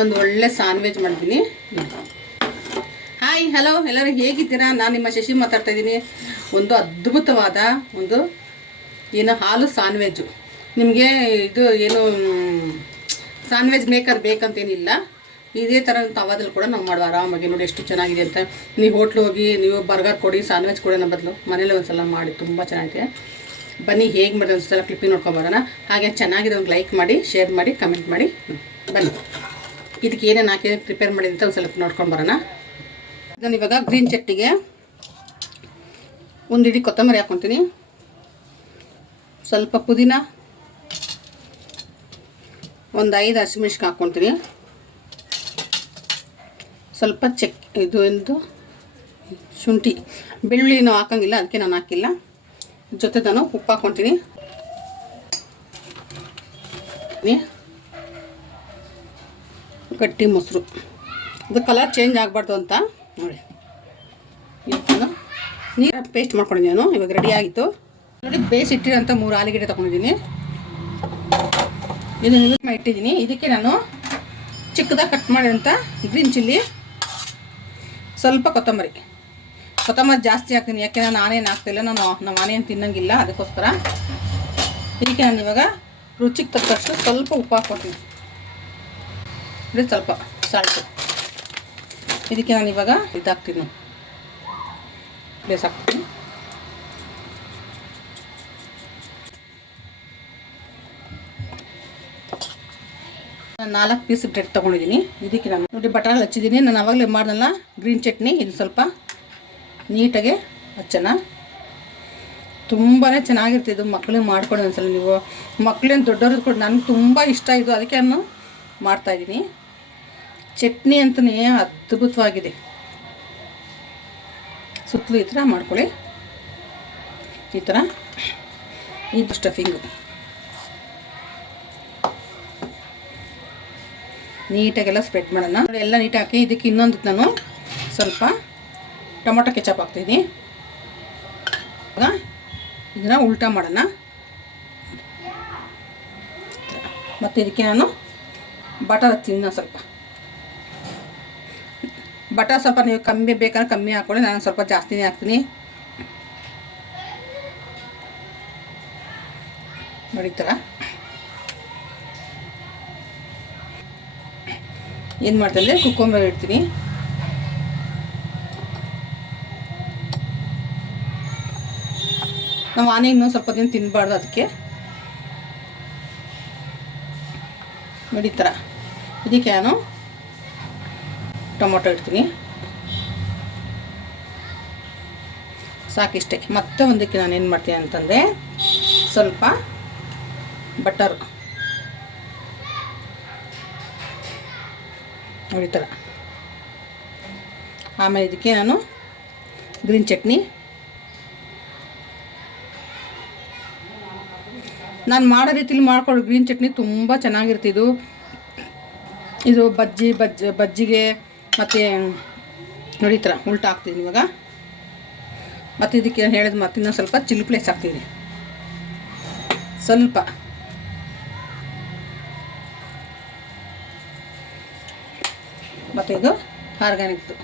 ಒಂದು ಒಳ್ಳೆ ಸ್ಯಾಂಡ್ವಿಚ್ ಮಾಡ್ತೀನಿ. ಹಾಯ್ ಹಲೋ ಎಲ್ಲರೂ ಹೇಗಿದ್ದೀರಾ? ನಾನು ನಿಮ್ಮ ಶಶಿ ಮಾತಾಡ್ತಾ ಇದ್ದೀನಿ. ಒಂದು ಅದ್ಭುತವಾದ ಒಂದು ಏನು ಹಾಲು ಸಾನ್ವೆಜ್ಜು ನಿಮಗೆ ಇದು ಏನು ಸಾನ್ವೆಜ್ ಮೇಕರ್ ಬೇಕಂತೇನಿಲ್ಲ. ಇದೇ ಥರ ತವಾದಲ್ಲಿ ಕೂಡ ನಾವು ಮಾಡುವ. ಆರಾಮಾಗಿ ನೋಡಿ ಎಷ್ಟು ಚೆನ್ನಾಗಿದೆ ಅಂತ. ನೀವು ಹೋಟ್ಲು ಹೋಗಿ, ನೀವು ಬರ್ಗರ್ ಕೊಡಿ ಸಾನ್ವೆಜ್ ನಮ್ಮ ಬದಲು ಮನೇಲಿ ಒಂದು ಸಲ ಮಾಡಿ. ತುಂಬ ಚೆನ್ನಾಗಿದೆ. ಬನ್ನಿ, ಹೇಗೆ ಮಾಡಿದ್ರೆ ಒಂದು ಸಲ ಕ್ಲಿಪ್ಪಿಂಗ್ ನೋಡ್ಕೊಂಬರೋಣ ಹಾಗೆ ಚೆನ್ನಾಗಿದೆ ಒಂದು ಲೈಕ್ ಮಾಡಿ ಶೇರ್ ಮಾಡಿ ಕಮೆಂಟ್ ಮಾಡಿ. ಬನ್ನಿ. ಇದಕ್ಕೆ ಏನೇನು ಹಾಕಿ ಪ್ರಿಪೇರ್ ಮಾಡಿದಂತ ಒಂದು ಸ್ವಲ್ಪ ನೋಡ್ಕೊಂಡು ಬರೋಣ. ನಾನು ಇವಾಗ ಗ್ರೀನ್ ಚಟ್ನಿಗೆ ಒಂದು ಇಡೀ ಕೊತ್ತಂಬರಿ ಹಾಕ್ಕೊತೀನಿ ಸ್ವಲ್ಪ ಪುದೀನ, ಒಂದು ಐದು ಹಸಿಮೆಣ್ಸಿಗೆ ಹಾಕ್ಕೊತೀನಿ ಸ್ವಲ್ಪ ಚಕ್ ಇದು ಎಂದು ಶುಂಠಿ. ಬೆಳ್ಳುಳ್ಳಿ ಹಾಕೋಂಗಿಲ್ಲ ಹಾಕಂಗಿಲ್ಲ ಅದಕ್ಕೆ ನಾನು ಹಾಕಿಲ್ಲ. ಜೊತೆ ನಾನು ಉಪ್ಪು ಹಾಕ್ಕೊತೀನಿ ಗಟ್ಟಿ ಮೊಸರು. ಇದು ಕಲರ್ ಚೇಂಜ್ ಆಗಬಾರ್ದು ಅಂತ. ನೋಡಿ. ಇದನ್ನು ನೀರು ಪೇಸ್ಟ್ ಮಾಡ್ಕೊಂಡಿದ್ದೀನಿ ನಾನು. ಇವಾಗ ರೆಡಿ ಆಗಿತ್ತು. ನೋಡಿ ಬೇಸ್ ಇಟ್ಟಿರೋಂಥ ಮೂರು ಆಲೂಗಡ್ಡೆ ತೊಗೊಂಡಿದ್ದೀನಿ. ಇದನ್ನು ಯೂಸ್ ಮಾಡಿ ಇಟ್ಟಿದ್ದೀನಿ. ಇದಕ್ಕೆ ನಾನು ಚಿಕ್ಕದಾಗಿ ಕಟ್ ಮಾಡಿದಂಥ ಗ್ರೀನ್ ಚಿಲ್ಲಿ ಸ್ವಲ್ಪ ಕೊತ್ತಂಬರಿ. ಕೊತ್ತಂಬರಿ ಜಾಸ್ತಿ ಹಾಕ್ತೀನಿ. ಯಾಕೆಂದ್ರೆ ನಾನೇನು ಹಾಕ್ತಿಲ್ಲ ನಾನು ನಮ್ಮ ಆನೇನು ತಿನ್ನಂಗಿಲ್ಲ. ಅದಕ್ಕೋಸ್ಕರ. ಇದಕ್ಕೆ ನಾನು ಇವಾಗ ರುಚಿಗೆ ತಕ್ಕಷ್ಟು ಸ್ವಲ್ಪ ಉಪ್ಪು ಹಾಕ್ಕೊಡ್ತೀನಿ. ಇದು ಸ್ವಲ್ಪ ಸಾಲ್ಟು ಇದಕ್ಕೆ ನಾನು ಇವಾಗ ಇದಾಗ್ತೀನಿ ಪ್ಲೇಸ್ ಹಾಕ್ತೀನಿ ನಾನು ನಾಲ್ಕು ಪೀಸ್ ಬ್ರೆಡ್ ತೊಗೊಂಡಿದ್ದೀನಿ ಇದಕ್ಕೆ ನಾನು ನೋಡಿ ಬಟಾರ್ ಹಚ್ಚಿದ್ದೀನಿ ನಾನು ಅವಾಗಲೇ ಮಾಡಿದಲ್ಲ ಗ್ರೀನ್ ಚಟ್ನಿ, ಇದು ಸ್ವಲ್ಪ ನೀಟಾಗೆ ಹಚ್ಚೋಣ ತುಂಬಾ ಚೆನ್ನಾಗಿರುತ್ತೆ ಇದು. ಮಕ್ಳಿಗೆ ಮಾಡ್ಕೊಂಡು ಒಂದ್ಸಲ ನೀವು. ಮಕ್ಳೇನು ದೊಡ್ಡವ್ರದ್ದು ಕೊಡಿ ನನಗೆ ತುಂಬ ಇಷ್ಟ ಇದು. ಅದಕ್ಕೆ ನಾನು ಮಾಡ್ತಾಯಿದ್ದೀನಿ ಚಟ್ನಿ ಅಂತಲೇ ಅದ್ಭುತವಾಗಿದೆ. ಸುತ್ತಲೂ ಈ ಥರ ಮಾಡ್ಕೊಳ್ಳಿ. ಈ ಥರ. ಇದು ಸ್ಟಫಿಂಗು ನೀಟಾಗೆಲ್ಲ ಸ್ಪ್ರೆಡ್ ಮಾಡೋಣ. ಎಲ್ಲ ನೀಟಾಗಿ ಇದಕ್ಕೆ ಇನ್ನೊಂದು ನಾನು ಸ್ವಲ್ಪ ಟೊಮೊಟೊ ಕೆಚಪ್ ಹಾಕ್ತೀನಿ ಇದನ್ನು ಉಲ್ಟಾ ಮಾಡೋಣ. ಮತ್ತು ಇದಕ್ಕೆ ನಾನು ಬಟರ್ ಇನ್ನೂ ಸ್ವಲ್ಪ. ಬಟರ್ ಸ್ವಲ್ಪ ನೀವು ಕಮ್ಮಿ ಬೇಕಾದ್ರೆ ಕಮ್ಮಿ ಹಾಕ್ಕೊಳ್ಳಿ ನಾನು ಸ್ವಲ್ಪ ಜಾಸ್ತಿನೇ ಹಾಕ್ತೀನಿ. ನೋಡಿ ಥರ. ಏನು ಮಾಡ್ತಂದರೆ ಕುಕ್ಕೊಂಬರ್ ಇಡ್ತೀನಿ. ನಾವು ಆನೆ ಇನ್ನೂ ಸ್ವಲ್ಪ ದಿನ ತಿನ್ನಬಾರ್ದು ಅದಕ್ಕೆ. ನೋಡಿ ಇದಕ್ಕೆ ನಾನು ಟೊಮೊಟೊ ಇಡ್ತೀನಿ. ಸಾಕಿಷ್ಟೇ. ಮತ್ತೆ ಒಂದಕ್ಕೆ ನಾನು ಏನು ಮಾಡ್ತೀನಿ ಅಂತಂದರೆ ಸ್ವಲ್ಪ ಬಟರ್. ಈ ಥರ ಆಮೇಲೆ ಇದಕ್ಕೆ ನಾನು ಗ್ರೀನ್ ಚಟ್ನಿ. ನಾನು ಮಾಡೋ ರೀತಿಲಿ ಮಾಡ್ಕೊಳ್ಳೋ ಗ್ರೀನ್ ಚಟ್ನಿ ತುಂಬ ಚೆನ್ನಾಗಿರ್ತಿದ್ದು ಇದು ಬಜ್ಜಿ ಬಜ್ಜಿ, ಬಜ್ಜಿಗೆ ಮತ್ತು, ನೋಡಿ ಥರ ಉಲ್ಟಾ ಹಾಕ್ತೀನಿ ಇವಾಗ. ಮತ್ತು ಇದಕ್ಕೆ ಹೇಳಿದ ಮತ್ತೆ ಇನ್ನೊಂದು ಸ್ವಲ್ಪ ಚಿಲ್ಲಿ ಪ್ಲೇಸ್ ಹಾಕ್ತೀನಿ. ಸ್ವಲ್ಪ. ಮತ್ತು ಇದು ಆರ್ಗ್ಯಾನಿಕ್ದು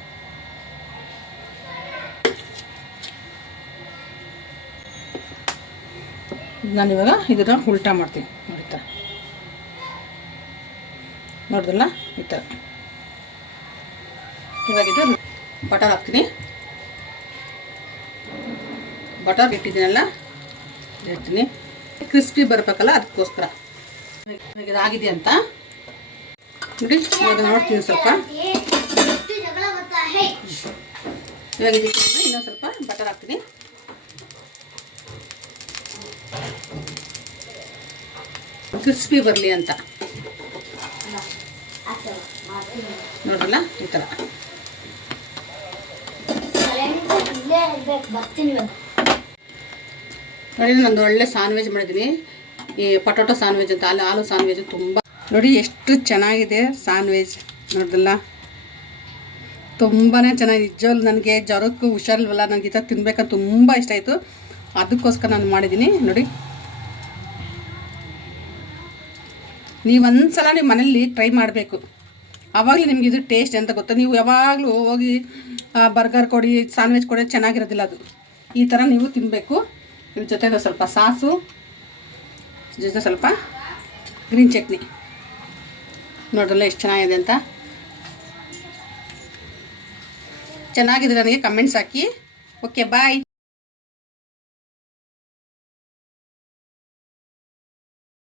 ನಾನಿವಾಗ ಇದನ್ನು ಉಲ್ಟಾ ಮಾಡ್ತೀನಿ. ನೋಡಿ ಥರ. ನೋಡಿದ್ರಲ್ಲ? ಈ ಥರ. ಇವಾಗ ಇದು ಬಟರ್ ಹಾಕ್ತೀನಿ. ಬಟರ್ ಇಟ್ಟಿದ್ದೀನಲ್ಲ ಇಡ್ತೀನಿ. ಕ್ರಿಸ್ಪಿ ಬರಬೇಕಲ್ಲ, ಅದಕ್ಕೋಸ್ಕರ. ಇವಾಗ ಇದಾಗಿದೆ ಅಂತ. ನೋಡಿ, ಇವಾಗ ನೋಡ್ತೀನಿ ಸ್ವಲ್ಪ. ಇವಾಗ ಇನ್ನೊಂದು ಸ್ವಲ್ಪ ಬಟರ್ ಹಾಕ್ತೀನಿ. ಕ್ರಿಸ್ಪಿ ಬರಲಿ ಅಂತ. ನೋಡಲ್ಲ ಈ ಥರ ಬರ್ತೀನಿ ನೋಡಿ ನಂದು ಒಳ್ಳೆ ಸಾನ್ವೆಜ್ ಮಾಡಿದ್ದೀನಿ. ಈ ಪೊಟೊಟೊ ಸಾನ್ವೆಜ್ ಅಂತ ಅಲ್ಲಿ ಆಲೂ ಸಾನ್ವೆಜ್ ತುಂಬ ನೋಡಿ ಎಷ್ಟು ಚೆನ್ನಾಗಿದೆ ಸಾನ್ವೆಜ್ ನೋಡಿದಲ್ಲ? ತುಂಬಾ ಚೆನ್ನಾಗಿ ನಿಜವಲ್ಲ ನನಗೆ ಜ್ವರಕ್ಕೂ ಹುಷಾರಿಲ್ವಲ್ಲ ನನಗೆ ಈ ಥರ ತಿನ್ಬೇಕಂತ ತುಂಬ ಇಷ್ಟ ಆಯಿತು. ಅದಕ್ಕೋಸ್ಕರ ನಾನು ಮಾಡಿದ್ದೀನಿ. ನೋಡಿ. ನೀವು ಒಂದ್ಸಲ ನೀವು ಮನೇಲಿ ಟ್ರೈ ಮಾಡಬೇಕು. ಆವಾಗಲೇ ನಿಮ್ಗೆ ಇದು ಟೇಸ್ಟ್ ಅಂತ ಗೊತ್ತಾ? ನೀವು ಯಾವಾಗಲೂ ಹೋಗಿ ಬರ್ಗರ್ ಕೊಡಿ ಸ್ಯಾಂಡ್ವಿಚ್ ಕೊಡಿ, ಚೆನ್ನಾಗಿರೋದಿಲ್ಲ ಅದು. ಈ ಥರ ನೀವು ತಿನ್ನಬೇಕು ನಿಮ್ಮ ಜೊತೆಗೆ ಸ್ವಲ್ಪ ಸಾಸು ಜೊತೆ ಸ್ವಲ್ಪ ಗ್ರೀನ್ ಚಟ್ನಿ. ನೋಡ್ರಲ್ಲ ಎಷ್ಟು ಚೆನ್ನಾಗಿದೆ ಅಂತ. ಚೆನ್ನಾಗಿದೆ ನನಗೆ ಕಮೆಂಟ್ಸ್ ಹಾಕಿ. Okay bye